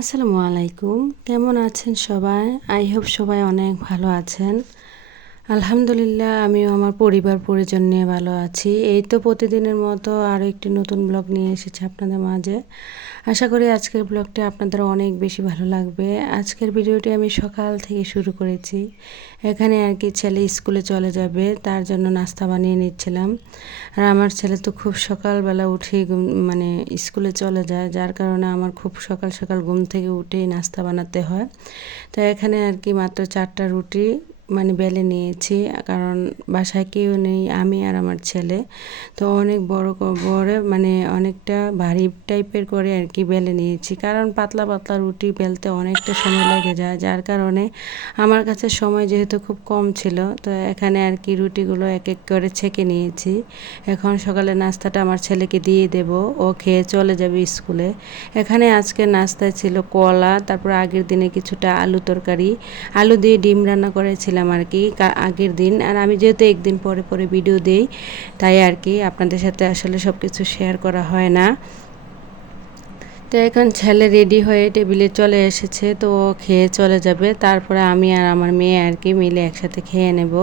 আসসালামু আলাইকুম। কেমন আছেন সবাই? আই হোপ সবাই অনেক ভালো আছেন। আলহামদুলিল্লাহ, আমিও আমার পরিবার পরিজন নিয়ে ভালো আছি। এই তো প্রতিদিনের মতো আরও একটি নতুন ব্লগ নিয়ে এসেছি আপনাদের মাঝে। আশা করি আজকের ব্লগটি আপনাদের অনেক বেশি ভালো লাগবে। আজকের ভিডিওটি আমি সকাল থেকে শুরু করেছি। এখানে আর কি ছেলে স্কুলে চলে যাবে, তার জন্য নাস্তা বানিয়ে নিচ্ছিলাম। আর আমার ছেলে তো খুব সকালবেলা উঠেই মানে স্কুলে চলে যায়, যার কারণে আমার খুব সকাল সকাল ঘুম থেকে উঠেই নাস্তা বানাতে হয়। তো এখানে আর কি মাত্র চারটা রুটি মানে বেলে নিয়েছি, কারণ বাসায় কেউ নেই, আমি আর আমার ছেলে। তো অনেক বড় বড় মানে অনেকটা ভারী টাইপের করে আর কি বেলে নিয়েছি। কারণ পাতলা পাতলা রুটি বেলতে অনেকটা সময় লেগে যায়, যার কারণে আমার কাছে সময় যেহেতু খুব কম ছিল, তো এখানে আর কি রুটিগুলো এক এক করে ছেঁকে নিয়েছি। এখন সকালে নাস্তাটা আমার ছেলেকে দিয়ে দেব, ও খেয়ে চলে যাবে স্কুলে। এখানে আজকে নাস্তায় ছিল কলা, তারপর আগের দিনে কিছুটা আলু তরকারি। আলু দিয়ে ডিম রান্না করেছিলাম। দিয়েছিলাম আর কি আগের দিন। আর আমি যেহেতু একদিন পরে পরে ভিডিও দেই, তাই আর কি আপনাদের সাথে আসলে সব কিছু শেয়ার করা হয় না। তো এখন ছেলে রেডি হয়ে টেবিলে চলে এসেছে, তো খেয়ে চলে যাবে। তারপরে আমি আর আমার মেয়ে আর কি মিলে একসাথে খেয়ে নেব।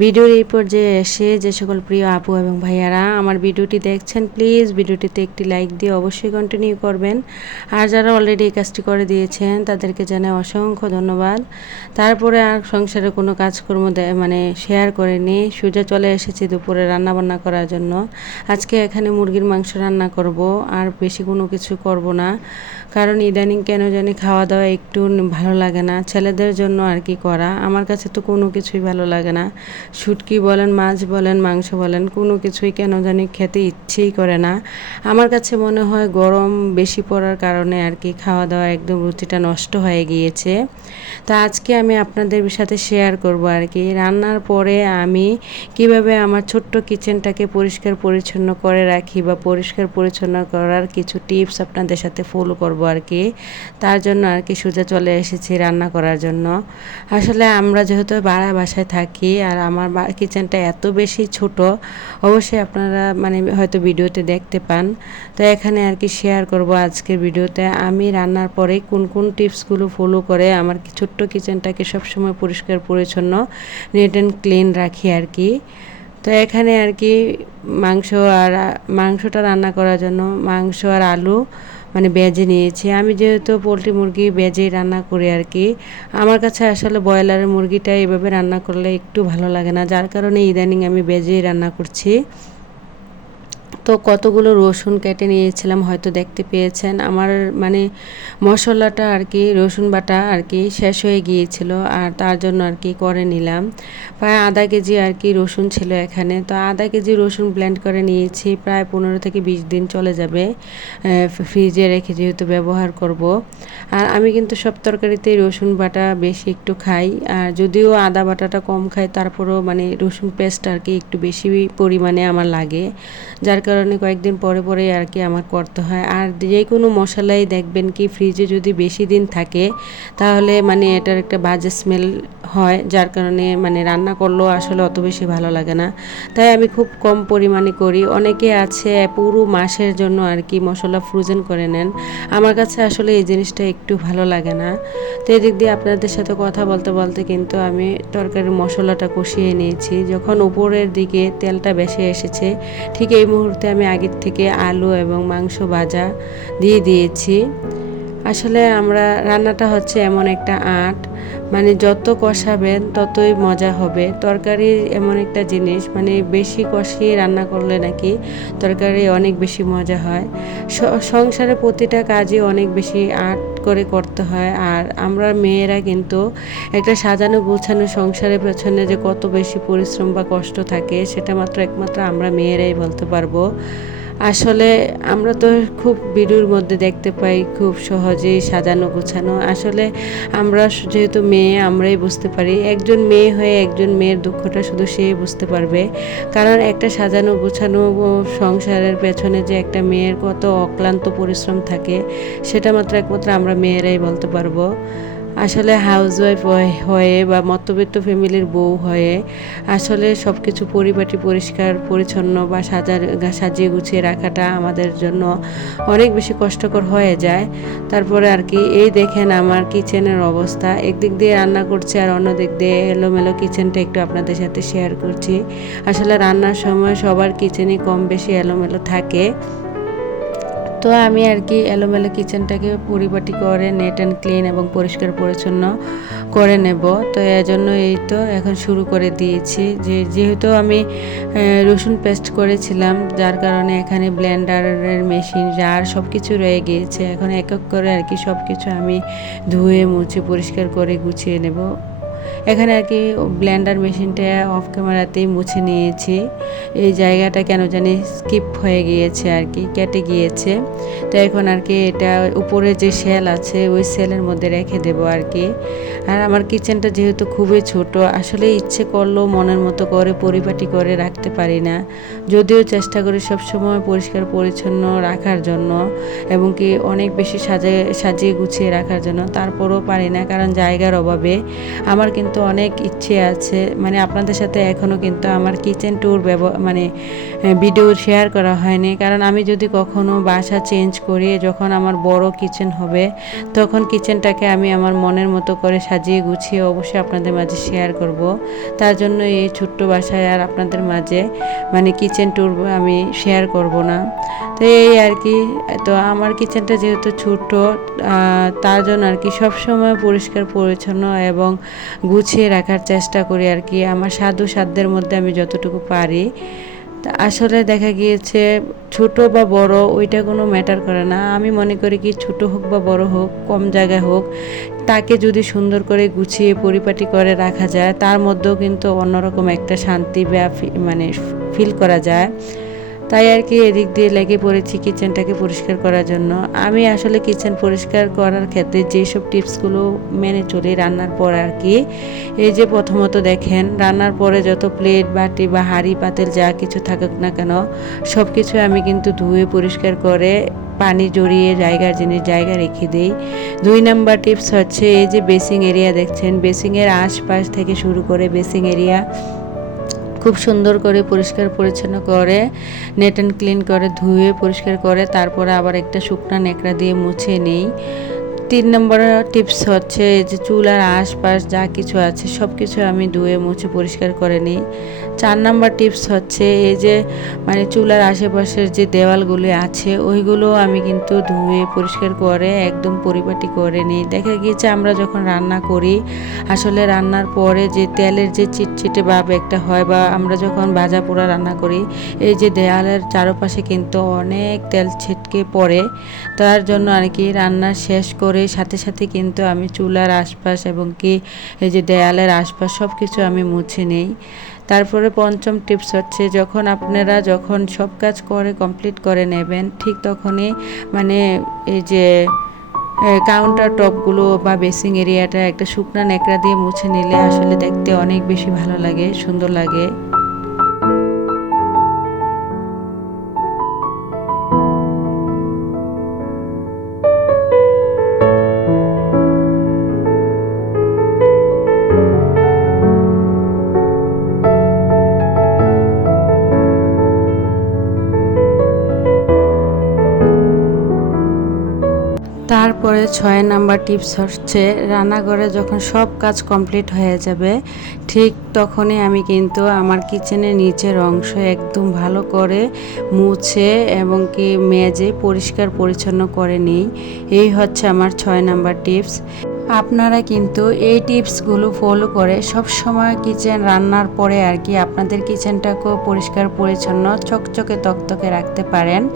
ভিডিওর এই পর্যায়ে এসে যে সকল প্রিয় আপু এবং ভাইয়ারা, আমার ভিডিওটি দেখছেন প্লিজ ভিডিওটিতে একটি লাইক দিয়ে অবশ্যই কন্টিনিউ করবেন। আর যারা অলরেডি এই কাজটি করে দিয়েছেন, তাদেরকে জানাই অসংখ্য ধন্যবাদ। তারপরে আর সংসারে কোনো কাজকর্ম মানে শেয়ার করেনি। সুজা চলে এসেছি দুপুরে রান্নাবান্না করার জন্য। আজকে এখানে মুরগির মাংস রান্না করব, আর বেশি কোনো কিছু করব না। কারণ ইদানিং কেন জানি খাওয়া দাওয়া একটু ভালো লাগে না। ছেলেদের জন্য আর কি করা? আমার কাছে তো কোনো কিছুই ভালো লাগে না। শুটকি বলেন, মাছ বলেন, মাংস বলেন, কোনো কিছুই কেন জানি খেতে ইচ্ছেই করে না। আমার কাছে মনে হয় গরম বেশি পড়ার কারণে আর কি খাওয়া দাওয়া একদম রুচিটা নষ্ট হয়ে গিয়েছে। তা আজকে আমি আপনাদের সাথে শেয়ার করব আর কি। রান্নার পরে আমি কীভাবে আমার ছোট্ট কিচেনটাকে পরিষ্কার পরিচ্ছন্ন করে রাখি বা পরিষ্কার পরিচ্ছন্ন করার কিছু টিপস আপনাদের সাথে ফলো করব আর কি। তার জন্য আর কি সোজা চলে এসেছি রান্না করার জন্য। আসলে আমরা যেহেতু বাড়া বাসায় থাকি আর আমার কিচেনটা এত বেশি ছোট, অবশ্যই আপনারা মানে হয়তো ভিডিওতে দেখতে পান। তো এখানে আর কি শেয়ার করব আজকের ভিডিওতে। আমি রান্নার পরে কোন কোন টিপসগুলো ফলো করে আমার ছোট্ট কিচেনটাকে সবসময় পরিষ্কার, পরিচ্ছন্ন নিট অ্যান্ড ক্লিন রাখি আর কি। তো এখানে আর কি মাংস আর, মাংসটা রান্না করার জন্য মাংস আর আলু মানে বেজে নিয়েছি। আমি যেহেতু পোলট্রি মুরগি বেজে রান্না করি আর কি, আমার কাছে আসলে ব্রয়লারের মুরগিটা এভাবে রান্না করলে একটু ভালো লাগে না। যার কারণে ইদানিং আমি বেজেই রান্না করছি। তো কতগুলো রসুন কেটে নিয়েছিলাম হয়তো দেখতে পেয়েছেন। আমার মানে মশলাটা আর কি, রসুন বাটা আর কি শেষ হয়ে গিয়েছিল আর তার জন্য আর কি করে নিলাম। প্রায় আধা কেজি আর কি রসুন ছিল এখানে। তো আধা কেজি রসুন ব্লেন্ড করে নিয়েছি, প্রায় পনেরো থেকে বিশ দিন চলে যাবে। ফ্রিজে রেখে যেহেতু ব্যবহার করব। আর আমি কিন্তু সব তরকারিতেই রসুন বাটা বেশি একটু খাই। আর যদিও আদা বাটাটা কম খাই, তারপরেও মানে রসুন পেস্ট আর কি একটু বেশি পরিমাণে আমার লাগে। যার কারণে কারণে কয়েকদিন পরে পরে আর কি আমার করতে হয়। আর যে কোনো মশলাই দেখবেন কি ফ্রিজে যদি বেশি দিন থাকে, তাহলে মানে এটার একটা বাজে স্মেল হয়, যার কারণে মানে রান্না করলেও আসলে অত বেশি ভালো লাগে না। তাই আমি খুব কম পরিমাণে করি। অনেকে আছে পুরো মাসের জন্য আর কি মশলা ফ্রোজেন করে নেন। আমার কাছে আসলে এই জিনিসটা একটু ভালো লাগে না। তো এদিক দিয়ে আপনাদের সাথে কথা বলতে বলতে কিন্তু আমি তরকারির মশলাটা কষিয়ে নিয়েছি। যখন উপরের দিকে তেলটা বেশি এসেছে, ঠিক এই মুহূর্তে আমি আগের থেকে আলু এবং মাংস ভাজা দিয়ে দিয়েছি। আসলে আমরা রান্নাটা হচ্ছে এমন একটা আট। মানে যত কষাবেন ততই মজা হবে। তরকারি এমন একটা জিনিস মানে বেশি কষিয়ে রান্না করলে নাকি তরকারি অনেক বেশি মজা হয়। সংসারে প্রতিটা কাজই অনেক বেশি আর্ট করে করতে হয়। আর আমরা মেয়েরা কিন্তু একটা সাজানো গোছানো সংসারের পেছনে যে কত বেশি পরিশ্রম বা কষ্ট থাকে, সেটা মাত্র একমাত্র আমরা মেয়েরাই বলতে পারব। আসলে আমরা তো খুব ভিডিওর মধ্যে দেখতে পাই খুব সহজেই সাজানো, গোছানো। আসলে আমরা যেহেতু মেয়ে, আমরাই বুঝতে পারি। একজন মেয়ে হয়ে একজন মেয়ের দুঃখটা শুধু সে বুঝতে পারবে। কারণ একটা সাজানো, গোছানো সংসারের পেছনে যে একটা মেয়ের কত অক্লান্ত পরিশ্রম থাকে, সেটা মাত্র একমাত্র আমরা মেয়েরাই বলতে পারব। আসলে হাউসওয়াইফ হয়ে বা মধ্যবিত্ত ফ্যামিলির বউ হয়ে আসলে সব কিছু পরিপাটি, পরিষ্কার, পরিচ্ছন্ন বা সাজার সাজিয়ে গুছিয়ে রাখাটা আমাদের জন্য অনেক বেশি কষ্টকর হয়ে যায়। তারপরে আর কি, এই দেখেন আমার কিচেনের অবস্থা। একদিক দিয়ে রান্না করছি আর অন্য দিক দিয়ে এলোমেলো কিচেনটা একটু আপনাদের সাথে শেয়ার করছি। আসলে রান্নার সময় সবার কিচেনই কম বেশি এলোমেলো থাকে। তো আমি আর কি এলোমেলো কিচেনটাকে পরিপাটি করে নেট অ্যান্ড ক্লিন এবং পরিষ্কার পরিচ্ছন্ন করে নেব। তো এজন্য এই তো এখন শুরু করে দিয়েছি। যে, যেহেতু আমি রসুন পেস্ট করেছিলাম, যার কারণে এখানে ব্লেন্ডারের মেশিন, জার সব কিছু রয়ে গিয়েছে। এখন এক এক করে আর কি সব কিছু আমি ধুয়ে, মুছে, পরিষ্কার করে গুছিয়ে নেব। এখানে আর কি ব্ল্যান্ডার মেশিনটা অফ ক্যামেরাতেই মুছে নিয়েছি। এই জায়গাটা কেন জানি স্কিপ হয়ে গিয়েছে আর কি, কেটে গিয়েছে। তো এখন আর কি এটা উপরে যে সেল আছে, ওই সেলের মধ্যে রেখে দেবো আর কি। আর আমার কিচেনটা যেহেতু খুবই ছোট, আসলে ইচ্ছে করলেও মনের মতো করে পরিপাটি করে রাখতে পারি না। যদিও চেষ্টা করি সবসময় পরিষ্কার পরিচ্ছন্ন রাখার জন্য এবং কি অনেক বেশি সাজিয়ে সাজিয়ে গুছিয়ে রাখার জন্য, তারপরেও পারি না। কারণ জায়গার অভাবে আমার কিন্তু অনেক ইচ্ছে আছে। মানে আপনাদের সাথে এখনও কিন্তু আমার কিচেন ট্যুর ব্যব মানে ভিডিও শেয়ার করা হয়নি। কারণ আমি যদি কখনো বাসা চেঞ্জ করি, যখন আমার বড় কিচেন হবে, তখন কিচেনটাকে আমি আমার মনের মতো করে সাজিয়ে গুছিয়ে অবশ্যই আপনাদের মাঝে শেয়ার করব। তার জন্য এই ছোট্ট বাসায় আর আপনাদের মাঝে মানে কিচেন ট্যুর আমি শেয়ার করব না। তো এই আর কি, তো আমার কিচেনটা যেহেতু ছোট তার জন্য আর কি সবসময় পরিষ্কার, পরিচ্ছন্ন এবং গুছিয়ে রাখার চেষ্টা করি আর কি। আমার সাধু সাধ্যের মধ্যে আমি যতটুকু পারি। তা আসলে দেখা গিয়েছে, ছোট বা বড় ওইটা কোনো ম্যাটার করে না। আমি মনে করি কি, ছোট হোক বা বড় হোক, কম জায়গায় হোক, তাকে যদি সুন্দর করে গুছিয়ে পরিপাটি করে রাখা যায়, তার মধ্যেও কিন্তু অন্যরকম একটা শান্তি বা মানে ফিল করা যায়। তাই আর কি এদিক দিয়ে লেগে পড়েছি কিচেনটাকে পরিষ্কার করার জন্য। আমি আসলে কিচেন পরিষ্কার করার ক্ষেত্রে যেসব টিপসগুলো মেনে চলি রান্নার পর আর কি, এই যে প্রথমত দেখেন, রান্নার পরে যত প্লেট বাটি বা হাঁড়ি, পাতেল যা কিছু থাকুক না কেন সব কিছু আমি কিন্তু ধুয়ে পরিষ্কার করে পানি জড়িয়ে জায়গার জিনিস জায়গা রেখে দিই। দুই নাম্বার টিপস হচ্ছে এই যে বেসিং এরিয়া দেখছেন বেসিংয়ের আশপাশ থেকে শুরু করে বেসিং এরিয়া খুব সুন্দর করে পরিষ্কার পরিচ্ছন্ন করে নেট অ্যান্ড ক্লিন করে, ধুয়ে পরিষ্কার করে, তারপরে আবার একটা শুকনা নেকড়া দিয়ে মুছে নিই। তিন নম্বর টিপস হচ্ছে যে চুলার আশপাশ যা কিছু আছে সব কিছু আমি ধুয়ে মুছে পরিষ্কার করে নিই। চার নাম্বার টিপস হচ্ছে এই যে মানে চুলার আশেপাশের যে দেওয়ালগুলি আছে, ওইগুলো আমি কিন্তু ধুয়ে পরিষ্কার করে একদম পরিপাটি করে নিই। দেখা গিয়েছে আমরা যখন রান্না করি, আসলে রান্নার পরে যে তেলের যে চিটচিটে ভাব একটা হয় বা আমরা যখন ভাজা পোড়া রান্না করি, এই যে দেওয়ালের চারপাশে কিন্তু অনেক তেল ছিটকে পড়ে। তার জন্য আর কি রান্না শেষ করে সাথে সাথে কিন্তু আমি চুলার আশপাশ এবং কি এই যে দেয়ালের আশপাশ সব কিছু আমি মুছে নেই। তারপরে পঞ্চম টিপস হচ্ছে, যখন আপনারা যখন সব কাজ করে কমপ্লিট করে নেবেন, ঠিক তখনই মানে এই যে কাউন্টার টপগুলো বা বেসিং এরিয়াটা একটা শুকনা ন্যাকড়া দিয়ে মুছে নিলে আসলে দেখতে অনেক বেশি ভালো লাগে, সুন্দর লাগে। ছয় নাম্বার টিপস হচ্ছে, রান্নাঘরে যখন সব কাজ কমপ্লিট হয়ে যাবে, ঠিক তখনই আমি কিন্তু আমার কিচেনের নিচের অংশ একদম ভালো করে মুছে এবং কি মেজে পরিষ্কার পরিচ্ছন্ন করে নিই। এই হচ্ছে আমার ছয় নাম্বার টিপস। আপনারা কিন্তু এই টিপসগুলো ফলো করে সব সময় কিচেন রান্নার পরে আর কি আপনাদের কিচেনটাকেও পরিষ্কার, পরিচ্ছন্ন, চকচকে, তকতকে রাখতে পারেন।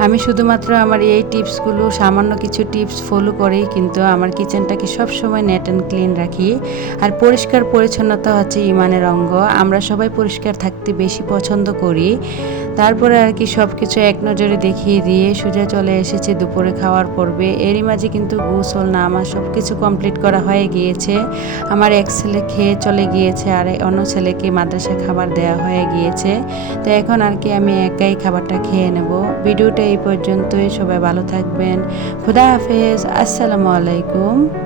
আমি শুধুমাত্র আমার এই টিপসগুলো, সামান্য কিছু টিপস ফলো করেই কিন্তু আমার কিচেনটাকে সব সময় নেট অ্যান্ড ক্লিন রাখি। আর পরিষ্কার, পরিচ্ছন্নতা হচ্ছে ইমানের অঙ্গ। আমরা সবাই পরিষ্কার থাকতে বেশি পছন্দ করি। তারপরে আর কি সব কিছু এক নজরে দেখিয়ে দিয়ে সোজা চলে এসেছে দুপুরে খাওয়ার পর্বে। এরই মাঝে কিন্তু গোসল না আমার সব কিছু কমপ্লিট করা হয়ে গিয়েছে। আমার এক ছেলে খেয়ে চলে গিয়েছে আর অন্য ছেলেকে মাদ্রাসা খাবার দেওয়া হয়ে গিয়েছে। তো এখন আর কি আমি একাই খাবারটা খেয়ে নেব। ভিডিওটা এই পর্যন্তই। সবাই ভালো থাকবেন। খুদা হাফেজ। আসসালামু আলাইকুম।